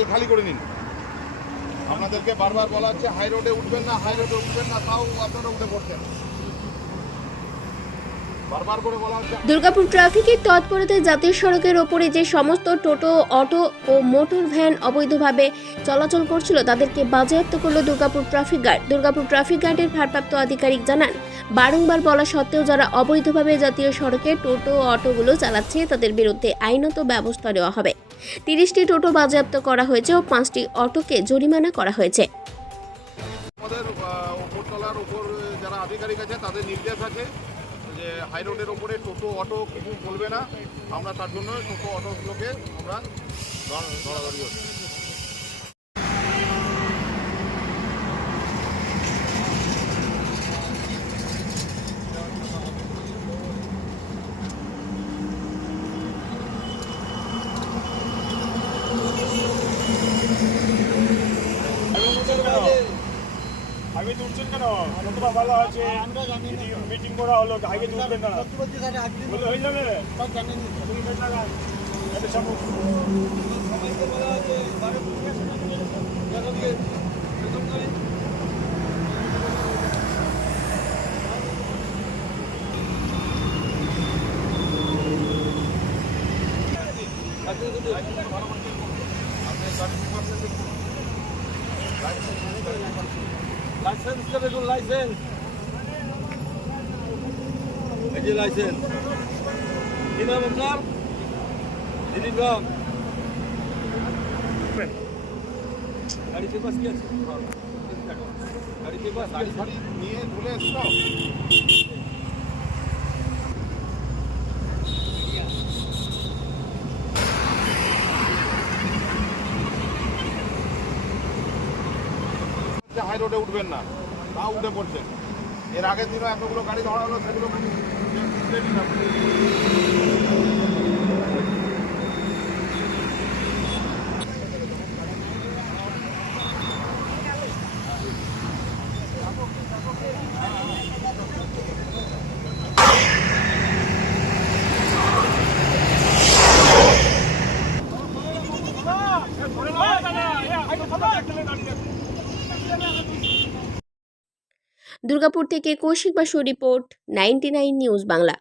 ডাল খালি করে নিন। আপনাদেরকে বারবার বলা হচ্ছে হাই রোডে উঠবেন না, হাই রোডে উঠবেন না, তাও আপনারা উঠে পড়ছেন। দুর্গাপুর ট্রাফিকের তৎপরতায় জাতীয় সড়কের ওপরে যে সমস্ত টোটো, অটো ও মোটর ভ্যান অবৈধভাবে চলাচল করছিল তাদেরকে বাজেয়াপ্ত করল Durgapur traffic guard. Durgapur traffic গার্ডের ভারপ্রাপ্ত আধিকারিক জানান, বারংবার বলা সত্ত্বেও যারা অবৈধভাবে জাতীয় সড়কে টোটো ও অটোগুলো চালাচ্ছে তাদের বিরুদ্ধে আইনত ব্যবস্থা নেওয়া হবে। 30টি টোটো বাজেয়াপ্ত করা হয়েছে ও 5টি অটোকে জরিমানা করা হয়েছে। আমাদের উপরতলার উপর যারা আধিকারিক আছে তাদের নির্দেশ আছে যে হাই রোডের ওপরে টোটো অটো কিছু চলবে না। আমরা তার জন্য টোটো অটোগুলোকে আমরা ধরাধরি হচ্ছি। আগে তুলছেন কেন? কতটা ভালো আছে, মিটিং করা হলো, আগে তুলবেন না বলে হয়ে যাবে। তুলবেন না লাইসেন্স কে দেখুন, লাইসেন্স এই যে লাইসেন্স। কি নাম আপনার? দিলীপ রাম। গাড়িতে বাস কি আছে? গাড়িতে বাস গাড়ি ফাড়ি নিয়ে চলে এসছো? হাই রোডে উঠবেন না, তাও উঠে পড়ছেন। এর আগের দিনও এতগুলো গাড়ি ধরা হলো, সেগুলো দুর্গাপুর থেকে কৌশিক বাসু রিপোর্ট, 99 নিউজ বাংলা।